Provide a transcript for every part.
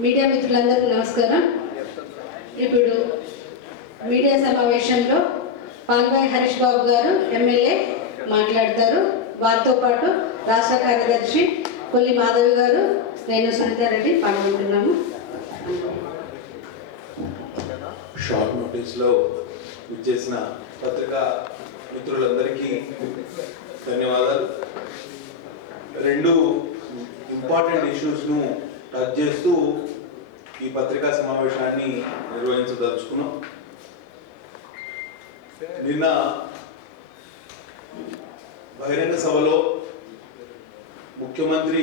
Media మిత్రులందరికీ నమస్కారం. ఇప్పుడు మీడియా సమావేశంలో పాల్వాయి హరీష్ బాబు గారు ఎమ్మెల్యే మాట్లాడతారు. వారితో పాటు రాష్ట్ర కార్యదర్శి కొల్లి మాధవి గారు నేను సునీతారెడ్డి పాల్గొంటున్నాము. షార్ట్ నోటీస్లో ఇచ్చేసిన పత్రికా మిత్రులందరికీ ధన్యవాదాలు. రెండు ఇంపార్టెంట్ ఇష్యూస్ను టచ్ చేస్తూ ఈ పత్రికా సమావేశాన్ని నిర్వహించదలుచుకున్నాం. నిన్న బహిరంగ సభలో ముఖ్యమంత్రి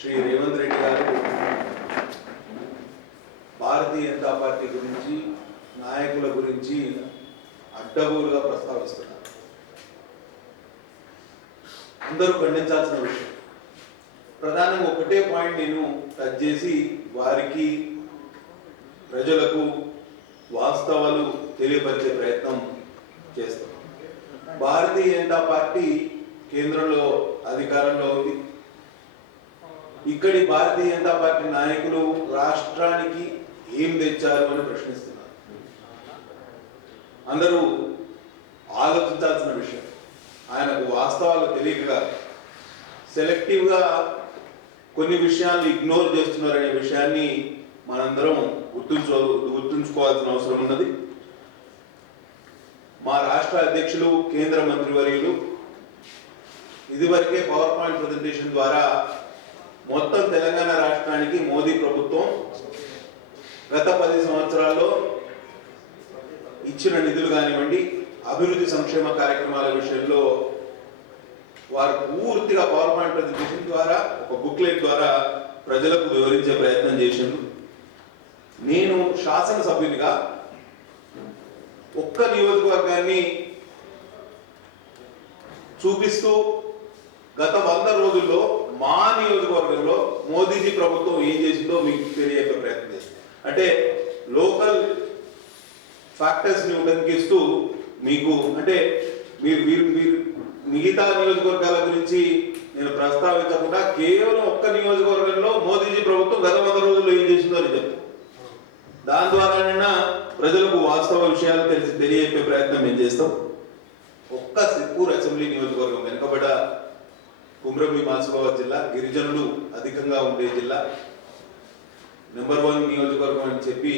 శ్రీ రేవంత్ రెడ్డి గారు భారతీయ జనతా పార్టీ గురించి నాయకుల గురించి అడ్డగోలుగా ప్రస్తావిస్తున్నారు. అందరూ ఖండించాల్సిన విషయం. ప్రధానంగా ఒకటే పాయింట్ నేను టచ్ చేసి వారికి ప్రజలకు వాస్తవాలు తెలియపరిచే ప్రయత్నం చేస్తాం. భారతీయ జనతా పార్టీ కేంద్రంలో అధికారంలో ఉంది. ఇక్కడి భారతీయ జనతా పార్టీ నాయకులు రాష్ట్రానికి ఏం తెచ్చారు అని ప్రశ్నిస్తున్నారు. అందరూ ఆలోచించాల్సిన విషయం. ఆయనకు వాస్తవాలు తెలియక సెలెక్టివ్గా కొన్ని విషయాలు ఇగ్నోర్ చేస్తున్నారనే విషయాన్ని మనందరం గుర్తుంచు గుర్తుంచుకోవాల్సిన అవసరం ఉన్నది. మా రాష్ట్ర అధ్యక్షులు కేంద్ర మంత్రివర్యులు ఇదివరకే పవర్ పాయింట్ ప్రజెంటేషన్ ద్వారా మొత్తం తెలంగాణ రాష్ట్రానికి మోదీ ప్రభుత్వం గత పది సంవత్సరాల్లో ఇచ్చిన నిధులు కానివ్వండి అభివృద్ధి సంక్షేమ కార్యక్రమాల విషయంలో వారు పూర్తిగా పవర్ పాయింట్ ప్రజెంటేషన్ ద్వారా ఒక బుక్లెట్ ద్వారా ప్రజలకు వివరించే ప్రయత్నం చేశాను నేను శాసనసభ్యునిగా ఒక్క నియోజకవర్గాన్ని చూపిస్తూ గత వంద రోజుల్లో మా నియోజకవర్గంలో మోదీజీ ప్రభుత్వం ఏం చేసిందో మీకు తెలియజేసే ప్రయత్నం చేశాను అంటే లోకల్ ఫ్యాక్టర్స్ని ఉటంకిస్తూ మీకు అంటే మీరు మీరు మీరు మిగతా నియోజకవర్గాల గురించి నేను ప్రస్తావించకుండా కేవలం ఒక్క నియోజకవర్గంలో మోదీజీ ప్రభుత్వం గత వంద రోజుల్లో ఏం చేసిందో అని చెప్తాను దాని ద్వారా ప్రజలకు వాస్తవ విషయాలు తెలిసి తెలియజెప్పే ప్రయత్నం మేము చేస్తాం. ఒక్క సిప్పూర్ అసెంబ్లీ నియోజకవర్గం వెనుకబడ కుమ్రమి మాసిబాబాద్ జిల్లా గిరిజనులు అధికంగా ఉండే జిల్లా. నెంబర్ వన్ నియోజకవర్గం అని చెప్పి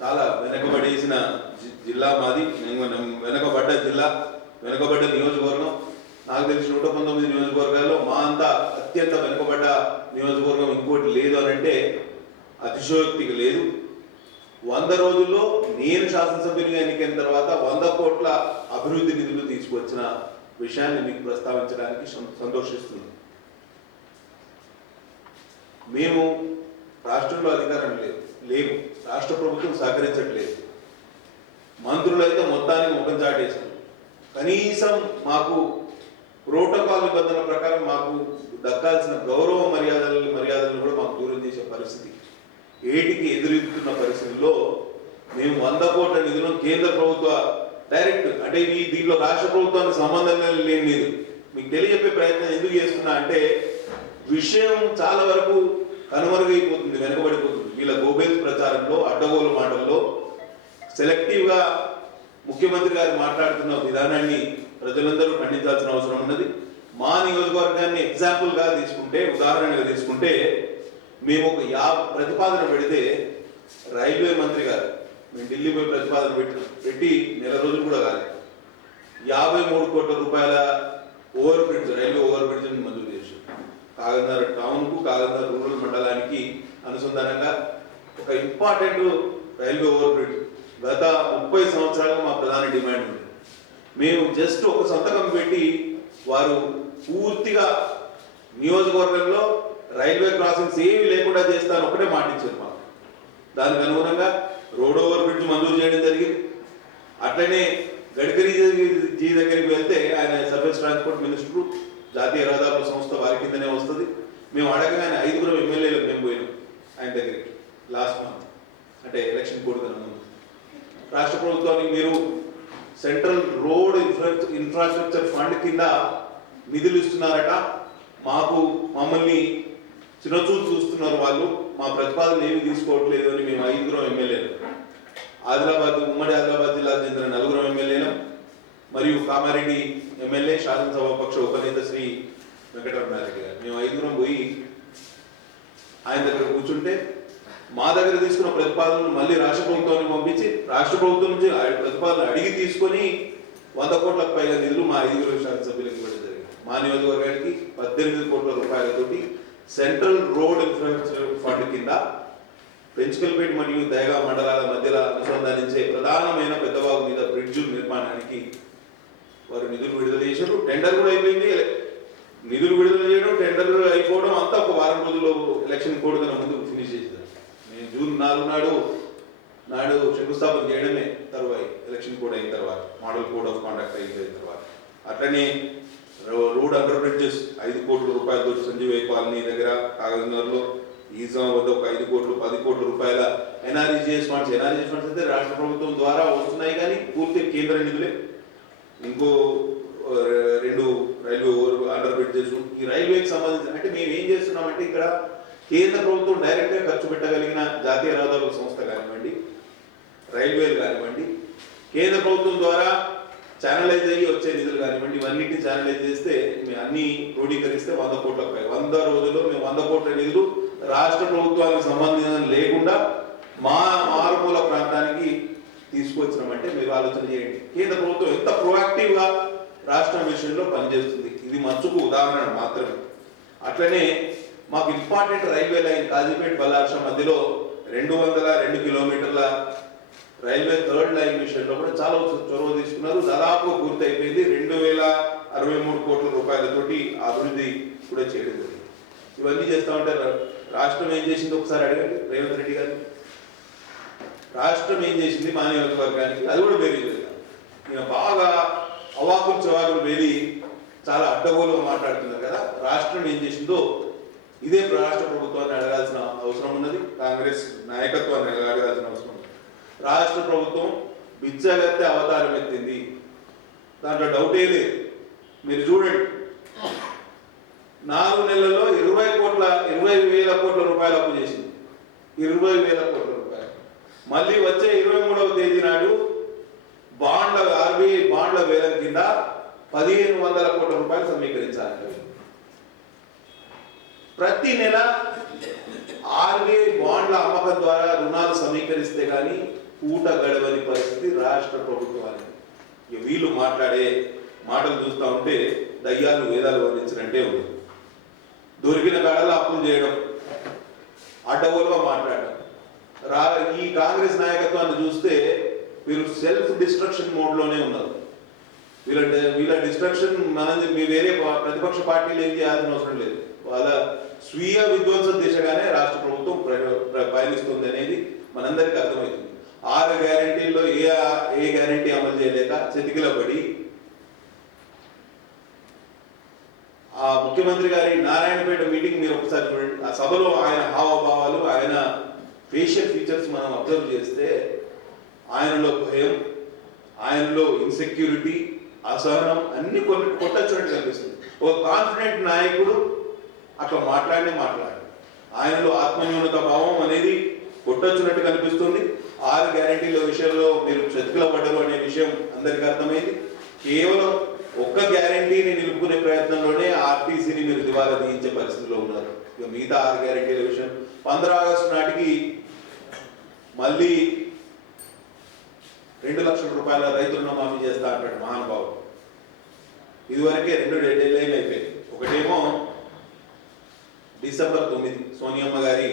చాలా వెనకబడేసిన జిల్లా మాది. వెనకబడ్డ జిల్లా వెనకబడ్డ నియోజకవర్గం. నాకు తెలిసి నూట పంతొమ్మిది నియోజకవర్గాల్లో మా అంతా అత్యంత వెనుకబడ్డ నియోజకవర్గం ఇంకోటి లేదు అని అంటే అతిశయోక్తికి లేదు. వంద రోజుల్లో నేను శాసనసభ్యునిగా ఎన్నికైన తర్వాత వంద కోట్ల అభివృద్ధి నిధులు తీసుకొచ్చిన విషయాన్ని మీకు ప్రస్తావించడానికి సంతోషిస్తుంది. సంతోషిస్తున్నాను మేము రాష్ట్రంలో అధికారం లేదు లేవు రాష్ట్ర ప్రభుత్వం సహకరించట్లేదు. మంత్రులు అయితే మొత్తానికి ముఖం చాటేశారు. కనీసం మాకు ప్రోటోకాల్ నిబంధనల ప్రకారం మాకు దక్కాల్సిన గౌరవ మర్యాదలు మర్యాదలను కూడా మాకు దూరం చేసే పరిస్థితి. ఏటికి ఎదురెత్తుతున్న పరిస్థితుల్లో మేము వంద కోట్ల నిధులను కేంద్ర ప్రభుత్వ డైరెక్ట్ అంటే ఈ దీంట్లో రాష్ట్ర ప్రభుత్వానికి సంబంధం లేని నిధులు మీకు తెలియజెప్పే ప్రయత్నం ఎందుకు చేస్తున్నా అంటే విషయం చాలా వరకు కనుమరుగైపోతుంది వెనుకబడిపోతుంది. వీళ్ళ గోబెల్స్ ప్రచారంలో అడ్డగోలు మాటల్లో సెలెక్టివ్గా ముఖ్యమంత్రి గారు మాట్లాడుతున్న విధానాన్ని ప్రజలందరూ ఖండించాల్సిన అవసరం ఉన్నది. మా నియోజకవర్గాన్ని ఎగ్జాంపుల్గా తీసుకుంటే ఉదాహరణగా తీసుకుంటే మేము ఒక యా ప్రతిపాదన పెడితే రైల్వే మంత్రి గారు మేము ఢిల్లీ పోయి ప్రతిపాదన పెట్టినాం. పెట్టి నెల రోజులు కూడా కాలేదు యాభై మూడు కోట్ల రూపాయల over bridge railway over bridge మంజూరు చేశారు. కాగందార టౌన్కు కు రూరల్ మండలానికి అనుసంధానంగా ఒక ఇంపార్టెంట్ రైల్వే ఓవర్ బ్రిడ్జ్ గత ముప్పై సంవత్సరాలుగా మా ప్రధాన డిమాండ్ ఉంది. మేము జస్ట్ ఒక సంతకం పెట్టి వారు పూర్తిగా నియోజకవర్గంలో రైల్వే క్రాసింగ్స్ ఏమి లేకుండా చేస్తాను ఒకటే మాటించారు మాకు. దానికి అనుగుణంగా రోడ్ ఓవర్ బ్రిడ్జ్ మంజూరు చేయడం జరిగింది. అట్లనే గడ్కరీ జీ- దగ్గరికి వెళ్తే ఆయన సర్వీస్ ట్రాన్స్పోర్ట్ మినిస్టర్ జాతీయ రహదారుల సంస్థ వారి కిందనే వస్తుంది. మేము అడగగానే ఐదుగురం ఎమ్మెల్యేలు మేము పోయినాం ఆయన దగ్గరికి లాస్ట్ మంత్. అంటే ఎలక్షన్ కోడ్ ముందు. రాష్ట్ర ప్రభుత్వానికి మీరు సెంట్రల్ రోడ్ ఇన్ఫ్రాస్ట్రక్చర్ ఫండ్ కింద నిధులు ఇస్తున్నారట. మాకు మమ్మల్ని చిన్నచూలు చూస్తున్నారు వాళ్ళు. మా ప్రతిపాదన ఏమి తీసుకోవట్లేదు అని మేము ఐదుగురం ఎమ్మెల్యేలు. ఆదిలాబాద్ ఉమ్మడి ఆదిలాబాద్ జిల్లాకు చెందిన నలుగురం ఎమ్మెల్యేలు. మరియు కామారెడ్డి ఎమ్మెల్యే శాసనసభాపక్ష ఉపనేత శ్రీ వెంకటరమణారెడ్డి గారు. మేము ఐదుగురం పోయి ఆయన దగ్గర కూర్చుంటే మా దగ్గర తీసుకున్న ప్రతిపాదనలు మళ్ళీ రాష్ట్ర ప్రభుత్వానికి పంపించి రాష్ట్ర ప్రభుత్వం నుంచి ప్రతిపాదన అడిగి తీసుకొని వంద కోట్లకు పైగా నిధులు మా ఐదుగురు శాసనసభ్యులకు ఇవ్వడం జరిగింది. మా నియోజకవర్గానికి పద్దెనిమిది కోట్ల రూపాయలతోటి సెంట్రల్ రోడ్ ఇన్ఫ్రాస్ట్రక్చర్ ఫండ్ కింద పెంచుకల్పేట మరియు దయగా మండలాల మధ్యలో అనుసంధానించే ప్రధానమైన పెద్దవాగు మీద బ్రిడ్జ్ నిర్మాణానికి వారు నిధులు విడుదల చేశారు. టెండర్ కూడా అయిపోయింది. నిధులు విడుదల చేయడం టెండర్ అయిపోవడం అంతా ఒక వారం రోజుల్లో ఎలక్షన్ కోడ్ కన్నా ముందు ఫినిష్ చేశారు. నేను జూన్ నాలుగు నాడు నాడు శంకుస్థాపన చేయడమే తరువాయి. ఎలక్షన్ కోడ్ అయిన తర్వాత మోడల్ కోడ్ ఆఫ్ కాండక్ట్ అయిపోయిన తర్వాత. అట్లనే రోడ్ అండర్ బ్రిడ్జెస్ ఐదు కోట్ల రూపాయలతో సంజీవయ్య కాలనీ దగ్గర కాగజ్నగర్లో ఈజా వద్ద ఒక ఐదు కోట్లు పది కోట్ల రూపాయల ఎన్ఆర్ఈజిఎస్ ఫండ్స్. ఎన్ఆర్ఈజిఎస్ ఫండ్స్ అయితే రాష్ట్ర ప్రభుత్వం ద్వారా వస్తున్నాయి కానీ పూర్తి కేంద్ర నిధులే. ఇంకో రెండు రైల్వే ఓవర్ అండర్ బ్రిడ్జెస్ ఈ రైల్వేకి సంబంధించిన అంటే మేము ఏం చేస్తున్నామంటే ఇక్కడ కేంద్ర ప్రభుత్వం డైరెక్ట్గా ఖర్చు పెట్టగలిగిన జాతీయ రహదారుల సంస్థ కానివ్వండి రైల్వేలు కానివ్వండి కేంద్ర ప్రభుత్వం ద్వారా ఛానలైజ్ అయ్యి వచ్చే నిధులు కానివ్వండి ఇవన్నింటినీ ఛానలైజ్ చేస్తే మేము అన్ని క్రోడీకరిస్తే వంద కోట్లకు పై వంద రోజుల్లో మేము వంద కోట్ల నిధులు రాష్ట్ర ప్రభుత్వానికి సంబంధించిన లేకుండా మా మారుమూల ప్రాంతానికి తీసుకొచ్చినామంటే మీరు ఆలోచన చేయండి. కేంద్ర ప్రభుత్వం ఎంత ప్రోయాక్టివ్గా రాష్ట్రం విషయంలో పనిచేస్తుంది? ఇది మంచుకు ఉదాహరణ మాత్రమే. అట్లనే మాకు important railway line Kazipet Ballarshah మధ్యలో రెండు వందల రెండు కిలోమీటర్ల రైల్వే థర్డ్ లైన్ విషయంలో కూడా చాలా చొరవ తీసుకున్నారు. దాదాపు పూర్తి అయిపోయింది రెండు వేల అరవై మూడు కోట్ల రూపాయలతోటి అభివృద్ధి కూడా చేయడం జరిగింది. ఇవన్నీ చేస్తా ఉంటే రాష్ట్రం ఏం చేసింది ఒకసారి అడగండి రేవంత్ రెడ్డి గారు. రాష్ట్రం ఏం చేసింది మా నియోజకవర్గానికి అది కూడా వేరే ఈయన బాగా అవాకులు చవాకులు వేలి చాలా అడ్డగోలుగా మాట్లాడుతున్నారు కదా. రాష్ట్రం ఏం చేసిందో ఇదే రాష్ట్ర ప్రభుత్వాన్ని అడగాల్సిన అవసరం ఉన్నది. కాంగ్రెస్ నాయకత్వాన్ని అడగాల్సిన అవసరం రాష్ట్ర ప్రభుత్వం బిచ్చగత్తె అవతారం ఎత్తింది. దాంట్లో డౌటే లేదు. మీరు చూడండి. నాలుగు నెలల్లో ఇరవై కోట్ల ఇరవై వేల కోట్ల రూపాయలు అప్పు చేసింది. ఇరవై వేల కోట్ల రూపాయలు. మళ్ళీ వచ్చే ఇరవై మూడవ తేదీ నాడు బాండ్ల ఆర్బీఐ బాండ్ల వేలం కింద పదిహేను వందల కోట్ల రూపాయలు సమీకరించాలి. ప్రతి నెల ఆర్బీఐ బాండ్ల అమ్మకం ద్వారా రుణాలు సమీకరిస్తే కానీ ఊట గడవని పరిస్థితి రాష్ట్ర ప్రభుత్వానికి వీళ్ళు మాట్లాడే మాటలు చూస్తూ ఉంటే దయ్యాలు వేదాలు వర్ణించినట్టే ఉంది. దొరికిన కాడలో అప్పులు చేయడం అడ్డగోలుగా మాట్లాడడం. రా ఈ కాంగ్రెస్ నాయకత్వాన్ని చూస్తే వీళ్ళు సెల్ఫ్ డిస్ట్రక్షన్ మోడ్లోనే ఉన్నారు. వీళ్ళ వీళ్ళ డిస్ట్రక్షన్ మనం మీ వేరే ప్రతిపక్ష పార్టీలు ఏం చేయాల్సిన అవసరం లేదు. వాళ్ళ స్వీయ విధ్వంసం దిశగానే రాష్ట్ర ప్రభుత్వం ప్ర- పయనిస్తుంది అనేది మనందరికీ అర్థమవుతుంది. ఆరు గ్యారంటీల్లో ఏ ఏ గ్యారంటీ అమలు చేయలేక చెతికిల పడి ఆ ముఖ్యమంత్రి గారి నారాయణపేట మీటింగ్ మీరు ఒకసారి చూడండి. ఆ సభలో ఆయన హావభావాలు ఆయన ఫేషియల్ ఫీచర్స్ మనం అబ్జర్వ్ చేస్తే ఆయనలో భయం ఆయనలో ఇన్సెక్యూరిటీ అసహనం అన్ని కొన్ని కొట్టొచ్చినట్టు కనిపిస్తుంది. ఒక కాన్ఫిడెంట్ నాయకుడు అట్లా మాట్లాడినే మాట్లాడు ఆయనలో ఆత్మన్యూనత భావం అనేది కొట్టొచ్చినట్టు కనిపిస్తుంది. ఆరు గ్యారంటీల విషయంలో మీరు చతికిల పడ్డరు అనే విషయం అందరికీ అర్థమైంది. కేవలం ఒక్క గ్యారంటీని నిలుపుకునే ప్రయత్నంలోనే ఆర్టీసీని మీరు దివాలా తీయించే పరిస్థితిలో ఉన్నారు. ఇక మిగతా ఆరు గ్యారంటీల విషయం. పంద్రా ఆగస్టు నాటికి మళ్ళీ రెండు లక్షల రూపాయల రైతు రుణమాఫీ చేస్తా అంటాడు మహానుభావుడు. ఇదివరకే రెండు డెడ్ అయిపోయాయి ఒకటేమో డిసెంబర్ తొమ్మిది సోనియమ్మ గారి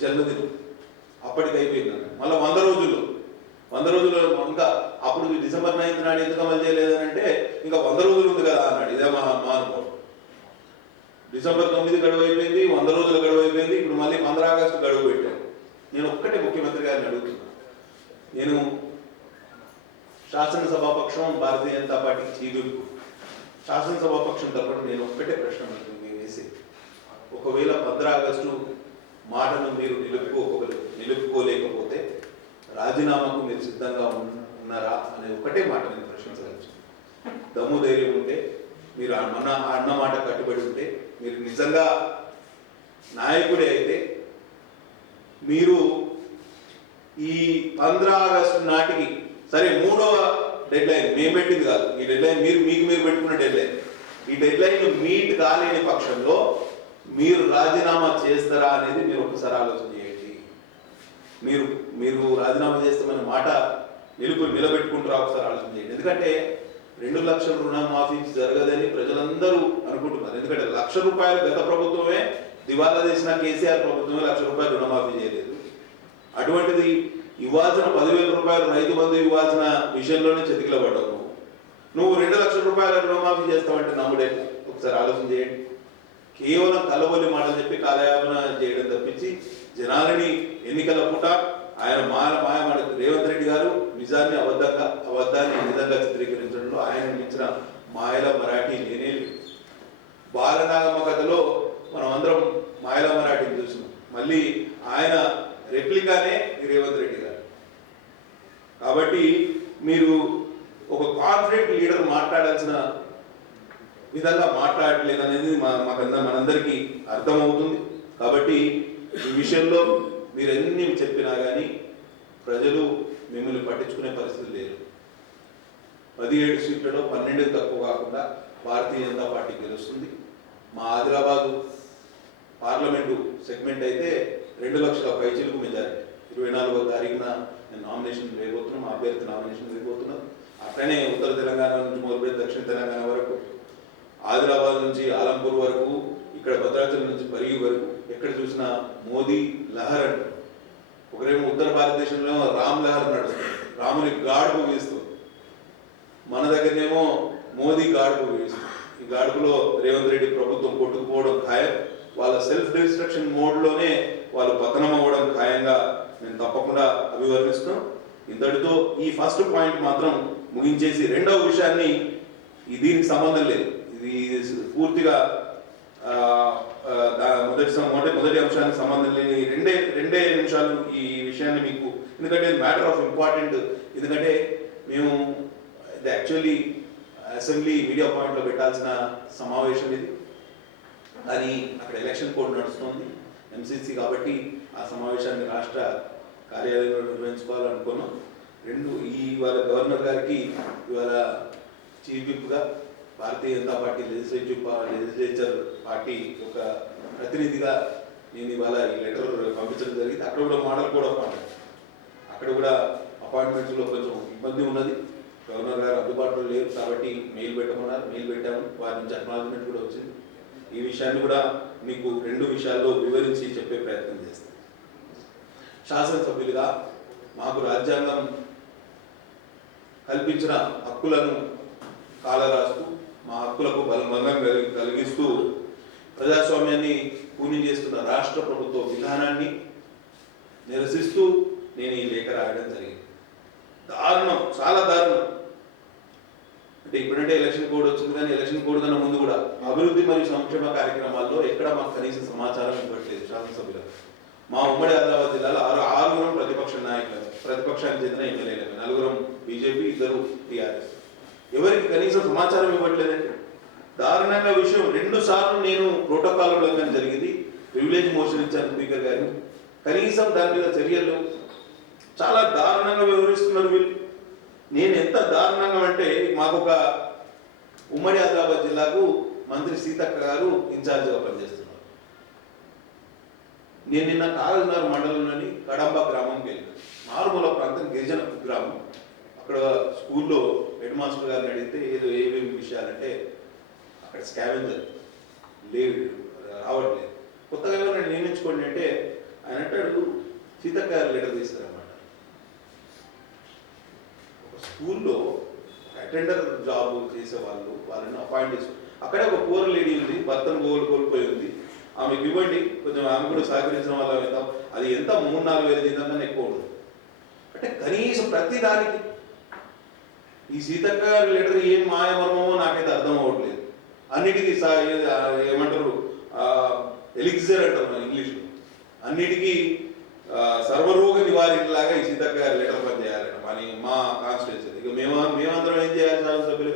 జన్మదినం. అప్పటికి అయిపోయిందన్న మళ్ళీ వంద రోజులు. వంద రోజులు ఇంకా అప్పుడు డిసెంబర్ నైన్త్ నాడు ఎందుకు అమలు చేయలేదని అంటే ఇంకా వంద రోజులు ఉంది కదా అన్నాడు. ఇదే మహా మహానుభావుడు డిసెంబర్ తొమ్మిది గడువు అయిపోయింది వంద రోజులు గడువు అయిపోయింది. ఇప్పుడు మళ్ళీ పంద్ర ఆగస్టు గడువు పెట్టాను నేను ఒక్కటే ముఖ్యమంత్రి గారిని అడుగుతున్నా. నేను శాసనసభాపక్షం భారతీయ జనతా పార్టీకి చీవింపు శాసనసభాపక్షం తరపున నేను ఒక్కటే ప్రశ్న మీకు మీకు వేసి ఒకవేళ పంద్ర ఆగస్టు మాటను మీరు నిలుపుకోక నిలుపుకోలేకపోతే రాజీనామాకు మీరు సిద్ధంగా ఉన్న- ఉన్నారా అనే ఒకటే మాట నేను ప్రశ్నించవచ్చు దమ్ము ధైర్యం ఉంటే మీరు మన అన్న మాట కట్టుబడి ఉంటే మీరు నిజంగా నాయకుడే అయితే మీరు ఈ పంద్రా ఆగస్టు నాటికి సరే మూడవ డెడ్ లైన్ మేము పెట్టింది కాదు. ఈ డెడ్ లైన్ మీరు మీకు మీరు పెట్టుకున్న డెడ్ లైన్ ఈ డెడ్ లైన్ మీట్ కాలేని పక్షంలో మీరు రాజీనామా చేస్తారా అనేది మీరు ఒకసారి ఆలోచన చేయండి. మీరు మీరు రాజీనామా చేస్తామనే మాట నిలుపు నిలబెట్టుకుంటారా ఒకసారి ఆలోచన చేయండి. ఎందుకంటే రెండు లక్షల రుణమాఫీ జరగదని ప్రజలందరూ అనుకుంటున్నారు. ఎందుకంటే లక్ష రూపాయలు గత ప్రభుత్వమే దివాలా చేసిన కేసీఆర్ ప్రభుత్వమే లక్ష రూపాయలు రుణమాఫీ చేయలేదు. అటువంటిది ఇవ్వాల్సిన పదివేల రూపాయలు రైతు బంధు ఇవ్వాల్సిన విషయంలోనే చెతికిల పడ్డావు నువ్వు రెండు లక్షల రూపాయల రుణమాఫీ చేస్తావంటే నమ్ముడే. ఒకసారి ఆలోచన చేయండి. కేవలం కలబొలి మాటలు చెప్పి కాలయాపన చేయడం తప్పించి జనాలని ఎన్నికల పూట ఆయన మాయ మాయమాట రేవంత్ రెడ్డి గారు నిజాన్ని అబద్ధంగా అబద్ధాన్ని నిజంగా చిత్రీకరించడంలో ఆయన మించిన మాయల మరాఠీ నేనే బాలనాగమ్మ కథలో మనం అందరం మాయల మరాఠీని చూసినాం. మళ్ళీ ఆయన రెప్లికానే రేవంత్ రెడ్డి గారు. కాబట్టి మీరు ఒక కాన్ఫిడెంట్ లీడర్ మాట్లాడాల్సిన విధంగా మాట్లాడలేదు అనేది మా మాకందరం మనందరికీ అర్థమవుతుంది. కాబట్టి ఈ విషయంలో మీరు ఎన్ని చెప్పినా కానీ ప్రజలు మిమ్మల్ని పట్టించుకునే పరిస్థితి లేదు. పదిహేడు సీట్లలో పన్నెండు తక్కువ కాకుండా భారతీయ జనతా పార్టీ గెలుస్తుంది. మా ఆదిలాబాదు పార్లమెంటు సెగ్మెంట్ అయితే రెండు లక్షల పైచీలకు మెజారిటీ. ఇరవై నాలుగో తారీఖున నేను నామినేషన్ వేయబోతున్నాం మా అభ్యర్థి నామినేషన్ వేయబోతున్నాం అట్లనే ఉత్తర తెలంగాణ నుంచి మొదలుపెట్టి దక్షిణ తెలంగాణ వరకు ఆదిలాబాద్ నుంచి ఆలంపూర్ వరకు ఇక్కడ భద్రాచలం నుంచి పరిగి వరకు ఎక్కడ చూసినా మోదీ లహర్ అంటారు ఒకరేమో ఉత్తర భారతదేశంలో రామ్ లహర్ నడుస్తుంది. రాముని గాడుపు వీస్తుంది. మన దగ్గరనేమో మోదీ గాడుపు వీస్తుంది. ఈ గాడుపులో రేవంత్ రెడ్డి ప్రభుత్వం కొట్టుకుపోవడం ఖాయం. వాళ్ళ సెల్ఫ్ డిస్ట్రక్షన్ మోడ్లోనే వాళ్ళు పతనం అవ్వడం ఖాయంగా నేను తప్పకుండా అభివర్ణిస్తాం ఇంతటితో ఈ ఫస్ట్ పాయింట్ మాత్రం ముగించేసి రెండవ విషయాన్ని దీనికి సంబంధం లేదు. ఇది పూర్తిగా మొదటి సం- మొదటి మొదటి అంశానికి సంబంధం లేని రెండే రెండే నిమిషాలు ఈ విషయాన్ని మీకు ఎందుకంటే మ్యాటర్ ఆఫ్ ఇంపార్టెంట్ ఎందుకంటే మేము ఇది యాక్చువల్లీ అసెంబ్లీ మీడియా పాయింట్లో పెట్టాల్సిన సమావేశం ఇది. అది అక్కడ ఎలక్షన్ కోడ్ నడుస్తుంది. ఎంసీసీ కాబట్టి ఆ సమావేశాన్ని రాష్ట్ర కార్యాలయంలో నిర్వహించుకోవాలనుకున్నాం రెండు ఈ ఇవాళ గవర్నర్ గారికి ఇవాళ chief విప్గా Bharatiya Janata party legislative legislature party ఒక ప్రతినిధిగా నేను ఇవాళ ఈ లెటర్ పంపించడం జరిగింది. అక్కడ కూడా మోడల్ కూడా అపాయింట్మెంట్ అక్కడ కూడా అపాయింట్మెంట్స్లో కొంచెం ఇబ్బంది ఉన్నది. గవర్నర్ గారు అందుబాటులో లేరు కాబట్టి మెయిల్ పెట్టమన్నారు. మెయిల్ పెట్టాము. వారి నుంచి అక్నాలజ్మెంట్ కూడా వచ్చింది. ఈ విషయాన్ని కూడా మీకు రెండు విషయాల్లో వివరించి చెప్పే ప్రయత్నం చేస్తాను. శాసనసభ్యులుగా మాకు రాజ్యాంగం కల్పించిన హక్కులను కాలరాస్తూ మా హక్కులకు బలభంగం కలిగి కలిగిస్తూ ప్రజాస్వామ్యాన్ని కూని చేస్తున్న రాష్ట్ర ప్రభుత్వ విధానాన్ని నిరసిస్తూ నేను ఈ లేఖ రాయడం జరిగింది. దారుణం చాలా దారుణం. అంటే ఇప్పుడంటే ఎలక్షన్ కోడ్ వచ్చింది కానీ ఎలక్షన్ కోడ్ కన్నా ముందు కూడా అభివృద్ధి మరియు సంక్షేమ కార్యక్రమాల్లో ఎక్కడ మాకు కనీస సమాచారం ఇవ్వట్లేదు శాసనసభ్యులకు మా ఉమ్మడి ఆదిలాబాద్ జిల్లాలో ఆరు ఆరుగురం ప్రతిపక్ష నాయకులు ప్రతిపక్షానికి చెందిన ఎమ్మెల్యేలు నలుగురం బీజేపీ ఇద్దరు టీఆర్ఎస్. ఎవరికి కనీసం సమాచారం ఇవ్వట్లేదండి దారుణంగా విషయం. రెండు సార్లు నేను ప్రోటోకాల్ ఉల్లంఘన జరిగింది. ప్రివిలేజ్ మోషన్ ఇచ్చాను స్పీకర్ గారు. కనీసం దాని మీద చర్యలు. చాలా దారుణంగా వివరిస్తున్నారు వీళ్ళు. నేను ఎంత దారుణంగా అంటే మాకు ఒక ఉమ్మడి ఆదిలాబాద్ జిల్లాకు మంత్రి సీతక్క గారు ఇన్ఛార్జిగా పనిచేస్తున్నారు. నేను నిన్న కాగజ్నగర్ మండలంలోని కడంబ గ్రామంకి వెళ్ళాను. మారుమూల ప్రాంతం గిరిజన గ్రామం. అక్కడ స్కూల్లో హెడ్ మాస్టర్ గారిని అడిగితే ఏదో ఏమేమి విషయాలంటే అక్కడ స్కావెంజర్ లేవు రావట్లేదు. కొత్తగా ఎవరైనా నియమించుకోండి అంటే ఆయన అంటాడు సీతక్క గారు లెటర్ తీసుకురన్నమాట ఒక స్కూల్లో అటెండర్ జాబ్ చేసే వాళ్ళు వాళ్ళని అపాయింట్ చేసి అక్కడే ఒక పూర్ లేడీ ఉంది భర్తను గోలు కోల్పోయి ఉంది. ఆమెకి ఇవ్వండి కొంచెం ఆమె కూడా సహకరించడం వల్ల వెళ్తాం అది ఎంత మూడు నాలుగు వేల జీతం ఎక్కువ ఉండదు అంటే కనీసం ప్రతి దానికి ఈ సీతక్క గారి లెటర్ ఏం మాయమర్మమో నాకైతే అర్థం అవ్వట్లేదు. అన్నిటికీ సా- ఏమంటారు? ఎలిక్జర్ అంటారు మన ఇంగ్లీష్లో. అన్నిటికీ సర్వరోగ నివారణలాగా ఈ సీతక్క గారి లెటర్ పని చేయాలంట మా కాన్స్టిట్యూన్సీ మేము మేమందరం ఏం చేయాలి? శాసనసభ్యులు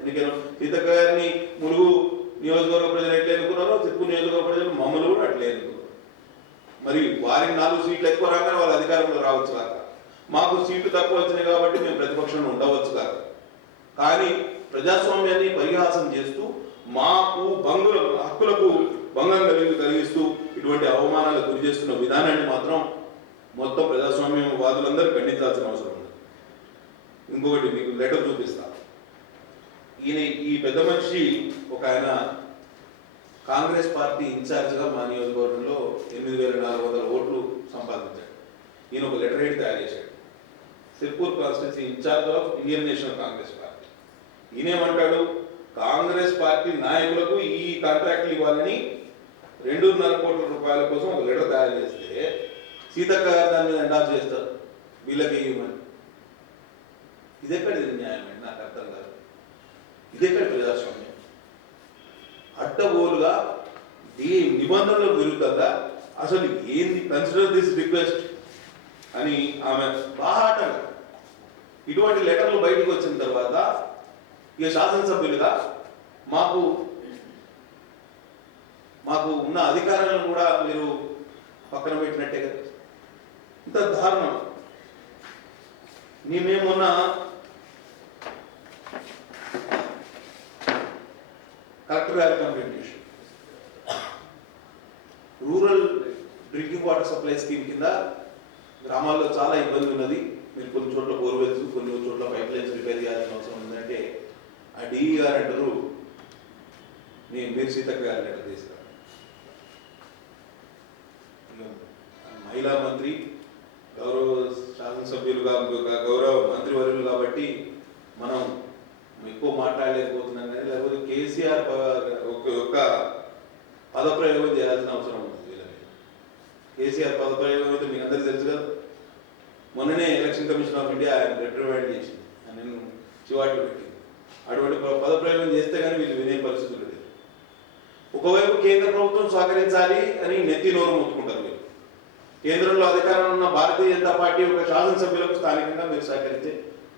ఎన్నికలు సీతక్క గారిని ములుగు నియోజకవర్గ ప్రజలు ఎట్లా ఎన్నుకున్నారో సిర్పూర్ నియోజకవర్గ ప్రజలు మమ్మల్ని కూడా అట్లే మరి వారికి నాలుగు సీట్లు ఎక్కువ రాగానే వాళ్ళ అధికారంలో రావచ్చు కాక. మాకు సీట్లు తక్కువ వచ్చినాయి కాబట్టి మేము ప్రతిపక్షంలో ఉండవచ్చు కాక. కానీ ప్రజాస్వామ్యాన్ని పరిహాసం చేస్తూ మాకు భంగుల హక్కులకు భంగం కలిగి కలిగిస్తూ ఇటువంటి అవమానాలకు గురి చేస్తున్న విధానాన్ని మాత్రం మొత్తం ప్రజాస్వామ్యం వాదులందరూ ఖండించాల్సిన అవసరం ఉంది. ఇంకొకటి మీకు లెటర్ చూపిస్తా. ఈయన ఈ పెద్ద మనిషి ఒక ఆయన కాంగ్రెస్ పార్టీ ఇన్ఛార్జ్గా మా నియోజకవర్గంలో ఎనిమిది వేల నాలుగు వందల ఓట్లు సంపాదించాడు. ఈయన ఒక లెటర్ హెడ్ తయారు చేశాడు. Sirpur constituency in-charge of Indian National Congress party. ఈయనేమంటాడు Congress party నాయకులకు ఈ కాంట్రాక్ట్లు ఇవ్వాలని రెండున్నర కోట్ల రూపాయల కోసం ఒక లెటర్ తయారు చేస్తే సీతక్క గారు దాని మీద చేస్తారు. వీళ్ళకి ఇవ్వమని ఇదే ఎక్కడిది న్యాయం అండి నాకు అర్థం కాదు. ఇది ఎక్కడ ప్రజాస్వామ్యం. అడ్డగోలుగా ఈ నిబంధనలకు విరుద్ధంగా అసలు ఏంది కన్సిడర్ దిస్ రిక్వెస్ట్ అని ఆమె బాహాటంగా ఇటువంటి లెటర్లు బయటకు వచ్చిన తర్వాత ఇక శాసనసభ్యులుగా మాకు మాకు ఉన్న అధికారాలను కూడా మీరు పక్కన పెట్టినట్టే కదా. ఇంత దారుణం. నేనేమొన్న కలెక్టర్ గారి complaint rural drinking water supply scheme కింద గ్రామాల్లో చాలా ఇబ్బంది ఉన్నది. మీరు కొన్ని చోట్ల బోర్వెల్స్ కొన్ని చోట్ల పైప్ లైన్స్ రిపేర్ చేయాల్సిన అవసరం ఉందంటే ఆ డిఈ గారు అంటారు. నేను మీరు సీతక్క గారు లెటర్ తీసుకురా మహిళా మంత్రి గౌరవ శాసనసభ్యులుగా గౌరవ మంత్రివర్యులు కాబట్టి మనం ఎక్కువ మాట్లాడలేకపోతున్నాం కానీ లేకపోతే కేసీఆర్ ప- ఒక ఒక పదప్రయోగం చేయాల్సిన అవసరం ఉంది వీళ్ళ కేసీఆర్ పదప్రయోగం అయితే మీకు అందరికీ తెలుసు కదా మొన్ననే ఎలక్షన్ కమిషన్ ఆఫ్ ఇండియా ఆయన రిప్రజెంట్ చేసింది. నేను చివాట్లు పెట్టింది. అటువంటి పదప్రయోగం చేస్తే కానీ వీళ్ళు వినే పరిస్థితులు లేదు ఒకవైపు కేంద్ర ప్రభుత్వం సహకరించాలి అని నెత్తి నోరు ముట్టుకుంటారు మీరు కేంద్రంలో అధికారంలో ఉన్న భారతీయ జనతా పార్టీ ఒక శాసనసభ్యులకు స్థానికంగా మీరు సహకరించే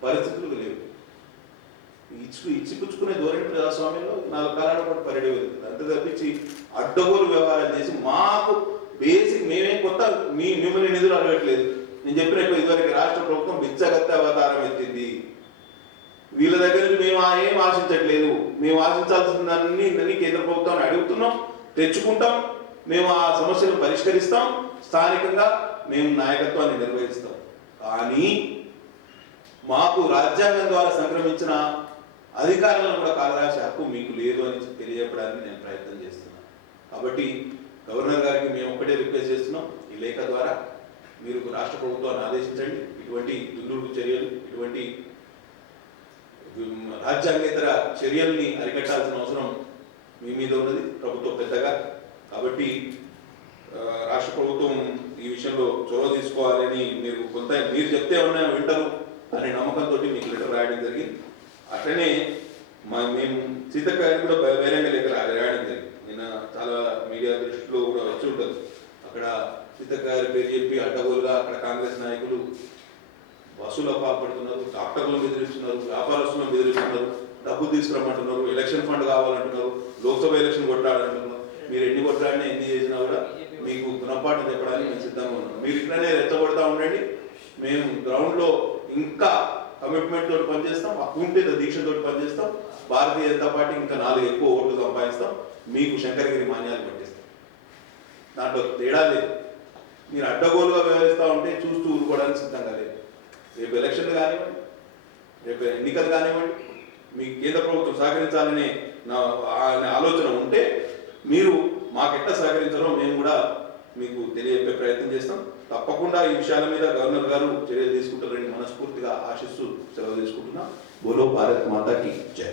పరిస్థితులు లేవు. ఇచ్చు ఇచ్చిపుచ్చుకునే ధోరణి ప్రజాస్వామ్యంలో నాలుగు కాలాల పాటు పరిడి అంతే తప్పించి అడ్డగోలు వ్యవహారాలు చేసి మాకు బేసిక్ మేమేం కొత్త మీ మిమ్మల్ని నిధులు అడగట్లేదు. నేను చెప్పినట్టు ఇదివరకు రాష్ట్ర ప్రభుత్వం బిచ్చగత్త అవతారం ఎత్తింది. వీళ్ళ దగ్గర నుంచి మేము ఆ- ఏం ఆశించట్లేదు. మేము ఆశించాల్సిన అన్ని కేంద్ర ప్రభుత్వాన్ని అడుగుతున్నాం తెచ్చుకుంటాం మేము ఆ సమస్యను పరిష్కరిస్తాం స్థానికంగా మేము నాయకత్వాన్ని నిర్వహిస్తాం. కానీ మాకు రాజ్యాంగం ద్వారా సంక్రమించిన అధికారంలో కూడా కాలరాసే హక్కు మీకు లేదు అని తెలియజెప్పడానికి నేను ప్రయత్నం చేస్తున్నాను. కాబట్టి గవర్నర్ గారికి మేము ఒక్కటే రిక్వెస్ట్ చేస్తున్నాం ఈ లేఖ ద్వారా మీరు రాష్ట్ర ప్రభుత్వాన్ని ఆదేశించండి. ఇటువంటి దుందుడుకు చర్యలు ఇటువంటి రాజ్యాంగేతర చర్యల్ని అరికట్టాల్సిన అవసరం మీ మీద ఉన్నది ప్రభుత్వం పెద్దగా. కాబట్టి రాష్ట్ర ప్రభుత్వం ఈ విషయంలో చొరవ తీసుకోవాలని మీరు కొంత మీరు చెప్తే ఉన్నా వింటారు అనే నమ్మకంతో మీకు లెటర్ రాయడం జరిగింది. అట్లనే మా మేము సీతకాయలు కూడా బ- బహిరంగ లేఖ రాయడం జరిగింది నిన్న చాలా మీడియా దృష్టిలో కూడా వచ్చి ఉంటుంది. అక్కడ సీతకాయలు పేరు చెప్పి అడ్డగోలుగా అక్కడ కాంగ్రెస్ నాయకులు బస్సులో పాల్పడుతున్నారు డాక్టర్లను బెదిరిస్తున్నారు వ్యాపారస్తులను బెదిరిస్తున్నారు డబ్బు తీసుకురమ్మంటున్నారు ఎలక్షన్ ఫండ్ కావాలంటున్నారు లోక్సభ ఎలక్షన్ కొట్టాలంటున్నారు. మీరు ఎన్ని కొట్టాలని ఎన్ని చేసినా కూడా మీకు గుణపాఠం చెప్పడానికి మేము సిద్ధంగా ఉన్నాం. మీరు ఇట్లనే రెచ్చగొడతా ఉండండి. మేము గ్రౌండ్లో ఇంకా కమిట్మెంట్ తోటి పనిచేస్తాం అకుంఠిత దీక్షతో పనిచేస్తాం. భారతీయ జనతా పార్టీ ఇంకా నాలుగు ఎక్కువ ఓట్లు సంపాదిస్తాం. మీకు శంకరగిరి మాన్యాలు పట్టిస్తాం. దాంట్లో తేడా లేదు. మీరు అడ్డగోలుగా వ్యవహరిస్తూ ఉంటే చూస్తూ ఊరుకోవడానికి సిద్ధంగా లేదు. రేపు ఎలక్షన్లు కానివ్వండి రేపు ఎన్నికలు కానివ్వండి మీ కేంద్ర ప్రభుత్వం సహకరించాలనే నా ఆలోచన ఉంటే మీరు మాకు ఎట్లా సహకరించాలో మేము కూడా మీకు తెలియజెప్పే ప్రయత్నం చేస్తాం. తప్పకుండా ఈ విషయాల మీద గవర్నర్ గారు చర్యలు తీసుకుంటారని మనస్ఫూర్తిగా ఆశిస్తూ సెలవు తీసుకుంటున్నా. బోలో భారత్ మాతాకి జై.